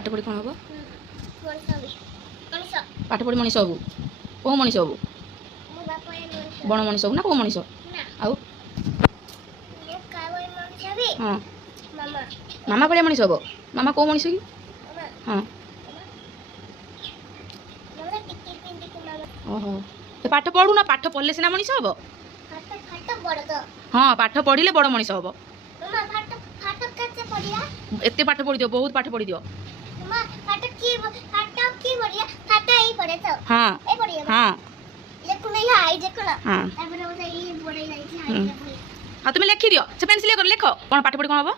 ପାଠ ପଢ଼ି କ'ଣ ହେବ? ପାଠ ପଢ଼ି ମଣିଷ ହବୁ? କେଉଁ ମଣିଷ ହବୁ? ବଣ ମଣିଷ ହବୁ ନା କେଉଁ ମଣିଷ? ଆଉ ହଁ ମାମା ଭଳିଆ ମଣିଷ ହବ? ମାମା କେଉଁ ମଣିଷ କି? ହଁ ଓହୋ ତ ପାଠ ପଢ଼ୁ ନା? ପାଠ ପଢ଼ିଲେ ସିନା ମଣିଷ ହବ। ହଁ ପାଠ ପଢ଼ିଲେ ବଡ଼ ମଣିଷ ହବ। ଏତେ ପାଠ ପଢ଼ିଦିଅ, ବହୁତ ପାଠ ପଢ଼ିଦିଅ। ହଁ ହଁ ହଁ তুমি ଲେଖିଦିଅ, ସେ ପେନ୍ସିଲ୍ କର ଲେଖ। କ'ଣ ପାଠ ପଢ଼ି କ'ଣ ହବ?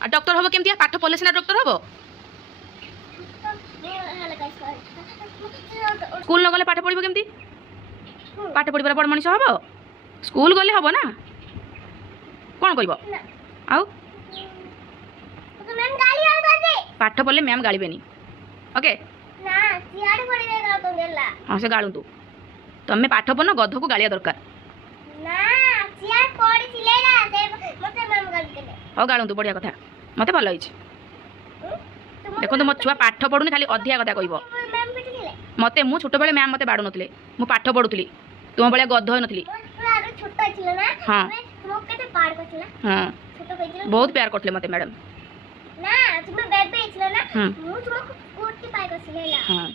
ଆଉ ଡକ୍ଟର ହବ କେମିତି? ପାଠ ପଢ଼ିଲେ ସିନା ଡକ୍ଟର ହବ। ସ୍କୁଲ ନ ଗଲେ ପାଠ ପଢ଼ିବ କେମିତି? ପାଠ ପଢ଼ିବାର ବଡ଼ ମଣିଷ ହବ? ସ୍କୁଲ ଗଲେ ହବ ନା। କ'ଣ କରିବ? ଆଉ ପାଠ ପଢ଼ିଲେ ମ୍ୟାମ୍ ଗାଳିବେନି। ଓକେ ହଁ ସେ ଗାଳନ୍ତୁ। ତମେ ପାଠ ପଢ଼ନ, ଗଧକୁ ଗାଳିବା ଦରକାର। ହଉ ଗାଳନ୍ତୁ, ବଢ଼ିଆ କଥା, ମୋତେ ଭଲ ହେଇଛି। ଦେଖନ୍ତୁ ମୋ ଛୁଆ ପାଠ ପଢ଼ୁନି, ଖାଲି ଅଧିକା କଥା କହିବ। ମୋତେ ମୁଁ ଛୋଟବେଳେ ମ୍ୟାମ୍ ମୋତେ ବାଡ଼ୁନଥିଲେ, ମୁଁ ପାଠ ପଢ଼ୁଥିଲି। ତୁମ ଭଳିଆ ଗଧ ହୋଇନଥିଲି। ହଁ ହଁ ବହୁତ ପ୍ୟାର କରିଥିଲେ ମୋତେ ମ୍ୟାଡ଼ାମ୍। ହଁ